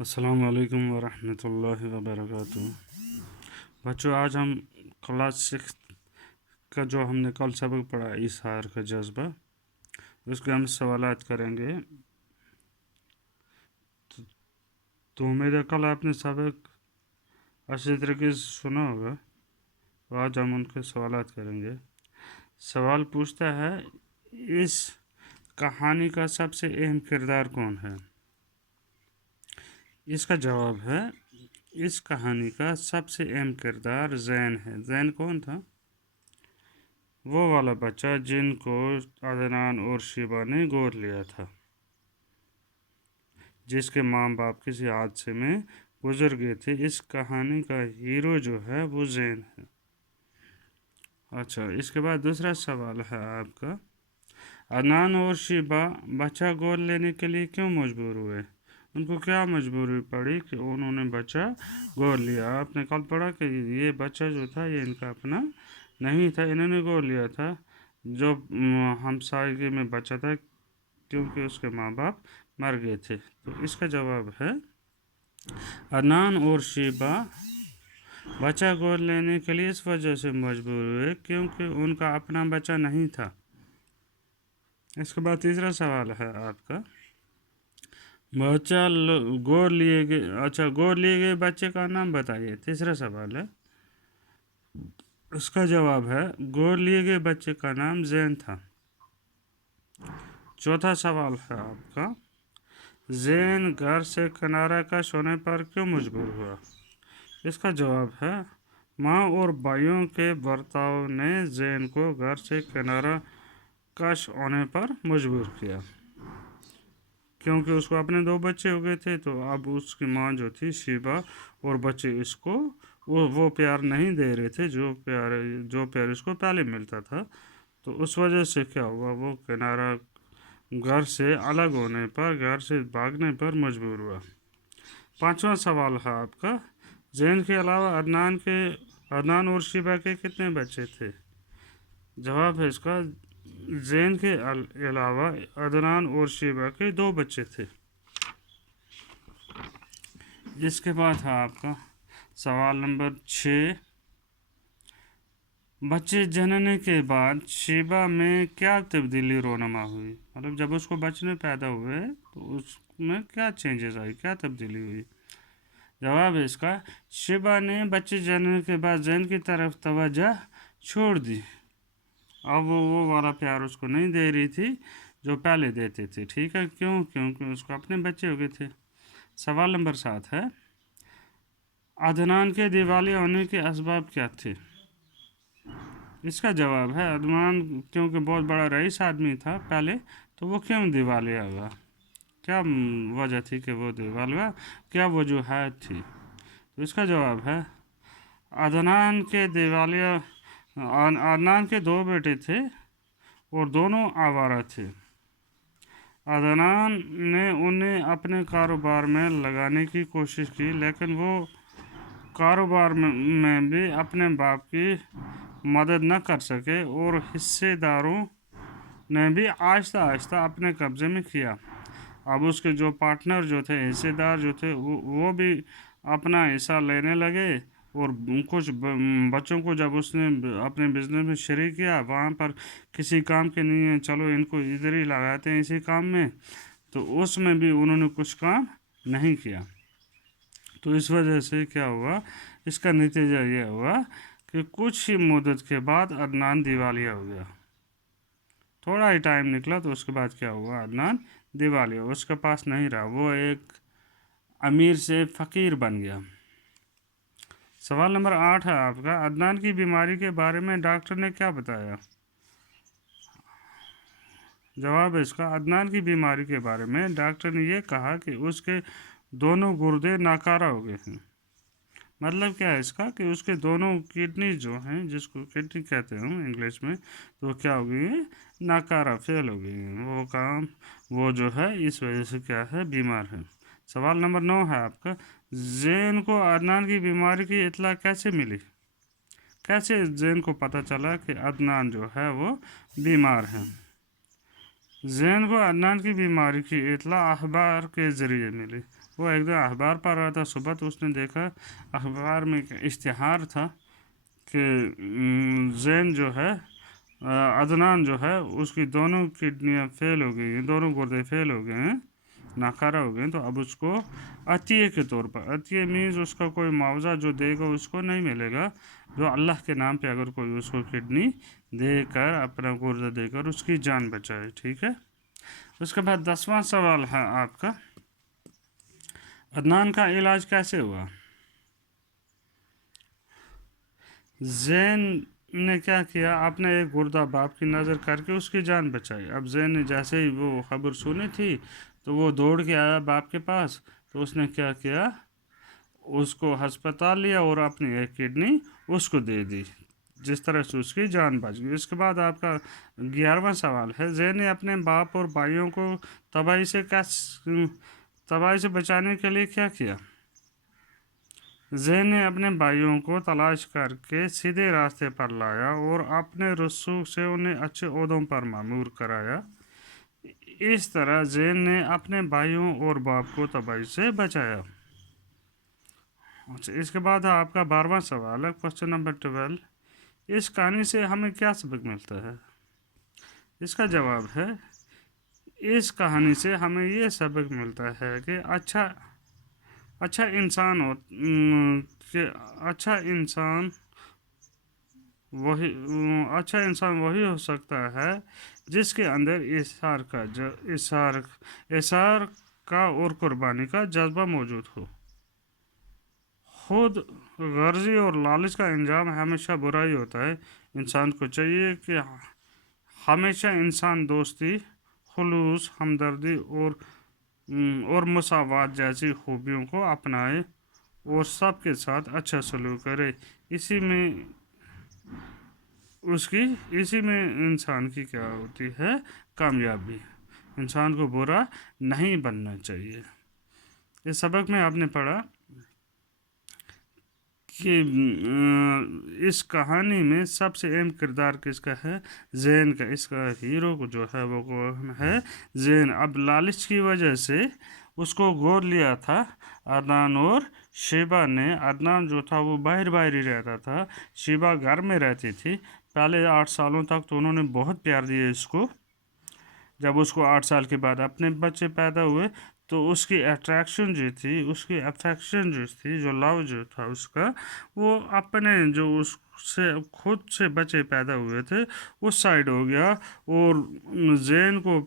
अस्सलाम वालेकुम वरहमतुल्लाहि वबरकातुहू। बच्चों, आज हम क्लास 6 का जो हमने कल सबक पढ़ा इज़हार का जज्बा, उसके हम सवालात करेंगे। तो उम्मीद है कल आपने सबक अच्छी तरीके से सुना होगा। तो आज हम उनके सवालात करेंगे। सवाल पूछता है, इस कहानी का सबसे अहम किरदार कौन है? इसका जवाब है, इस कहानी का सबसे अहम किरदार ज़ैन है। ज़ैन कौन था? वो वाला बच्चा जिनको अदनान और शिबा ने गोद लिया था, जिसके माँ बाप किसी हादसे में गुजर गए थे। इस कहानी का हीरो जो है वो ज़ैन है। अच्छा, इसके बाद दूसरा सवाल है आपका, अदनान और शिबा बच्चा गोद लेने के लिए क्यों मजबूर हुए? उनको क्या मजबूरी पड़ी कि उन्होंने बच्चा गोद लिया? आपने कल पढ़ा कि ये बच्चा जो था ये इनका अपना नहीं था, इन्होंने गोद लिया था जो हमसाये में बच्चा था, क्योंकि उसके माँ बाप मर गए थे। तो इसका जवाब है, अदनान और शिबा बच्चा गोद लेने के लिए इस वजह से मजबूर हुए क्योंकि उनका अपना बच्चा नहीं था। इसके बाद तीसरा सवाल है आपका, बच्चा गोद लिए गए गोद लिए गए बच्चे का नाम बताइए। तीसरा सवाल है, इसका जवाब है, गोद लिए गए बच्चे का नाम ज़ैन था। चौथा सवाल है आपका, ज़ैन घर से किनारा कश होने पर क्यों मजबूर हुआ? इसका जवाब है, माँ और भाइयों के बर्ताव ने ज़ैन को घर से किनारा कश होने पर मजबूर किया, क्योंकि उसको अपने 2 बच्चे हो गए थे। तो अब उसकी माँ जो थी शिबा और बच्चे इसको वो प्यार नहीं दे रहे थे जो प्यार इसको पहले मिलता था। तो उस वजह से क्या हुआ, वो किनारा घर से अलग होने पर, घर से भागने पर मजबूर हुआ। पांचवा सवाल है आपका, ज़ैन के अलावा अदनान और शिबा के कितने बच्चे थे? जवाब है इसका, ज़ैन के अलावा अदनान और शिबा के 2 बच्चे थे। इसके बाद है आपका सवाल नंबर 6, बच्चे जनने के बाद शिबा में क्या तब्दीली रोनमा हुई? मतलब जब उसको बच्चे पैदा हुए तो उसमें क्या चेंजेस आई, क्या तब्दीली हुई? जवाब है इसका, शिबा ने बच्चे जनने के बाद ज़ैन की तरफ तवज्जो छोड़ दी। अब वो वाला प्यार उसको नहीं दे रही थी जो पहले देते थे। ठीक है, क्यों? क्योंकि उसको अपने बच्चे हो गए थे। सवाल नंबर 7 है, अदनान के दिवालिया होने के असबाब क्या थे? इसका जवाब है, अदनान क्योंकि बहुत बड़ा रईस आदमी था पहले, तो वो क्यों दिवालिया हुआ? क्या वजह थी कि वो दिवालिया, क्या वजूहत थी? तो इसका जवाब है, अदनान के 2 बेटे थे और दोनों आवारा थे। अदनान ने उन्हें अपने कारोबार में लगाने की कोशिश की, लेकिन वो कारोबार में भी अपने बाप की मदद न कर सके और हिस्सेदारों ने भी आहिस्ता आहिस्ता अपने कब्ज़े में किया। अब उसके जो पार्टनर जो थे, हिस्सेदार जो थे, वो भी अपना हिस्सा लेने लगे और कुछ बच्चों को जब उसने अपने बिजनेस में शरीक किया, वहाँ पर किसी काम के नहीं है, चलो इनको इधर ही लगाते हैं इसी काम में, तो उसमें भी उन्होंने कुछ काम नहीं किया। तो इस वजह से क्या हुआ, इसका नतीजा यह हुआ कि कुछ ही मुद्दत के बाद अदनान दिवालिया हो गया। थोड़ा ही टाइम निकला तो उसके बाद क्या हुआ, अदनान दिवालिया, उसके पास नहीं रहा, वो एक अमीर से फ़कीर बन गया। सवाल नंबर 8 है आपका, अदनान की बीमारी के बारे में डॉक्टर ने क्या बताया? जवाब है इसका, अदनान की बीमारी के बारे में डॉक्टर ने यह कहा कि उसके दोनों गुर्दे नाकारा हो गए हैं। मतलब क्या है इसका, कि उसके दोनों किडनी जो हैं, जिसको किडनी कहते हैं इंग्लिश में, तो क्या हो गई है, नाकारा, फेल हो गई है वो जो है, इस वजह से क्या है, बीमार है। सवाल नंबर 9 है आपका, ज़ैन को अदनान की बीमारी की इत्तला कैसे मिली? कैसे ज़ैन को पता चला कि अदनान जो है वो बीमार है? जैन को अदनान की बीमारी की इतला अखबार के ज़रिए मिली। वो एक दिन अखबार पढ़ रहा था सुबह, तो उसने देखा अखबार में एक इश्तिहार था कि जैन जो है, अदनान जो है, उसकी दोनों किडनियाँ फेल हो गई हैं, दोनों गुर्दे फेल हो गए हैं, नाकारा हो गए हैं। तो अब उसको अतिये के तौर पर, अतिये मीन्स उसका कोई मुआवजा जो देगा उसको नहीं मिलेगा, जो अल्लाह के नाम पे अगर कोई उसको किडनी देकर, अपना गुर्दा देकर उसकी जान बचाए। ठीक है। उसके बाद 10वां सवाल है आपका, अदनान का इलाज कैसे हुआ। जैन ने क्या किया, आपने एक गुर्दा बाप की नज़र करके उसकी जान बचाई। अब जैन ने जैसे ही वो खबर सुनी थी तो वो दौड़ के आया बाप के पास, तो उसने क्या किया, उसको हस्पताल लिया और अपनी एक किडनी उसको दे दी, जिस तरह से उसकी जान बच गई। इसके बाद आपका 11वां सवाल है, जैन ने अपने बाप और भाइयों को तबाही से बचाने के लिए क्या किया। जैन ने अपने भाइयों को तलाश करके सीधे रास्ते पर लाया और अपने रसूख से उन्हें अच्छे ओहदों पर मामूर कराया। इस तरह जैन ने अपने भाइयों और बाप को तबाही से बचाया। अच्छा, इसके बाद है आपका 12वां सवाल है, क्वेश्चन नंबर 12। इस कहानी से हमें क्या सबक मिलता है। इसका जवाब है, इस कहानी से हमें ये सबक मिलता है कि अच्छा इंसान हो कि अच्छा इंसान वही हो सकता है जिसके अंदर इसार का और कुर्बानी का जज्बा मौजूद हो। खुद गर्जी और लालच का अंजाम हमेशा बुराई होता है। इंसान को चाहिए कि हमेशा इंसान दोस्ती, खुलूस, हमदर्दी और मसावात जैसी खूबियों को अपनाए और सबके साथ अच्छा सलूक करे। इसी में इंसान की क्या होती है, कामयाबी। इंसान को बुरा नहीं बनना चाहिए। इस सबक में आपने पढ़ा कि इस कहानी में सबसे अहम किरदार किसका है, जैन का। इसका हीरो को जो है वो कौन है, जैन। अब लालच की वजह से उसको गोद लिया था अदनान और शिबा ने। अदनान जो था वो बाहर ही रहता था, शिबा घर में रहती थी। पहले 8 सालों तक तो उन्होंने बहुत प्यार दिया इसको। जब उसको 8 साल के बाद अपने बच्चे पैदा हुए तो उसकी अट्रैक्शन जो थी, उसकी अफेक्शन जो थी, जो लव जो था उसका, वो अपने जो उससे खुद से बच्चे पैदा हुए थे उस साइड हो गया। और जैन को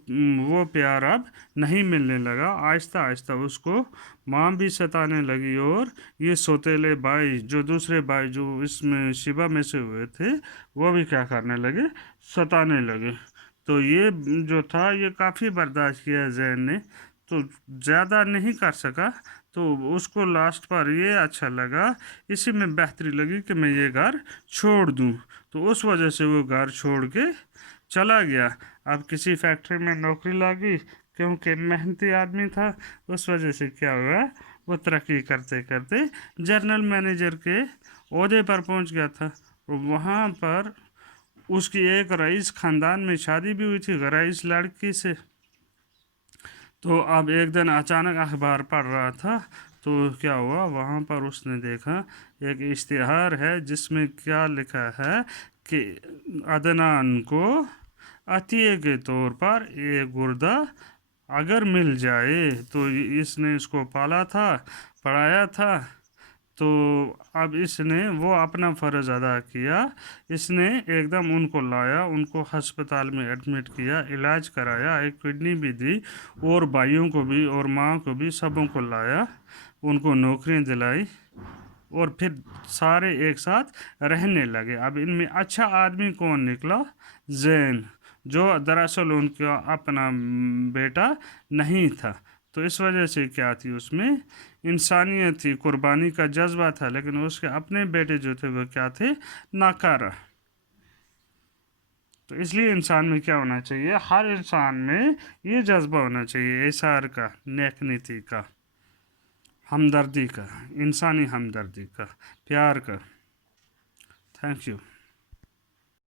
वो प्यार अब नहीं मिलने लगा। आहिस्ता आहिस्ता उसको माँ भी सताने लगी और ये सौतेले भाई, जो दूसरे भाई जो इसमें शिबा में से हुए थे, वो भी क्या करने लगे, सताने लगे। तो ये जो था ये काफ़ी बर्दाश्त किया जैन ने, तो ज़्यादा नहीं कर सका। तो उसको लास्ट पर ये अच्छा लगा, इसी में बेहतरी लगी कि मैं ये घर छोड़ दूँ। तो उस वजह से वो घर छोड़ के चला गया। अब किसी फैक्ट्री में नौकरी लगी, क्योंकि मेहनती आदमी था। उस वजह से क्या हुआ, वो तरक्की करते करते जनरल मैनेजर के ओहदे पर पहुंच गया था। वहाँ पर उसकी एक रईस ख़ानदान में शादी भी हुई थी, रईस लड़की से। तो अब एक दिन अचानक अखबार पढ़ रहा था, तो क्या हुआ, वहाँ पर उसने देखा एक इश्तिहार है जिसमें क्या लिखा है कि अदनान को अतिये के तौर पर एक गुर्दा अगर मिल जाए। तो इसने इसको पाला था, पढ़ाया था। तो अब इसने वो अपना फ़र्ज़ अदा किया। इसने एकदम उनको लाया, उनको हस्पताल में एडमिट किया, इलाज कराया, एक किडनी भी दी, और भाइयों को भी और माँ को भी, सबों को लाया, उनको नौकरियाँ दिलाई, और फिर सारे एक साथ रहने लगे। अब इनमें अच्छा आदमी कौन निकला, जैन, जो दरअसल उनका अपना बेटा नहीं था। तो इस वजह से क्या थी उसमें, इंसानियत थी, कुर्बानी का जज्बा था। लेकिन उसके अपने बेटे जो थे वो क्या थे, नाकारा। तो इसलिए इंसान में क्या होना चाहिए, हर इंसान में ये जज्बा होना चाहिए, इसार का, नेक नीति का, हमदर्दी का, इंसानी हमदर्दी का, प्यार का। Thank you.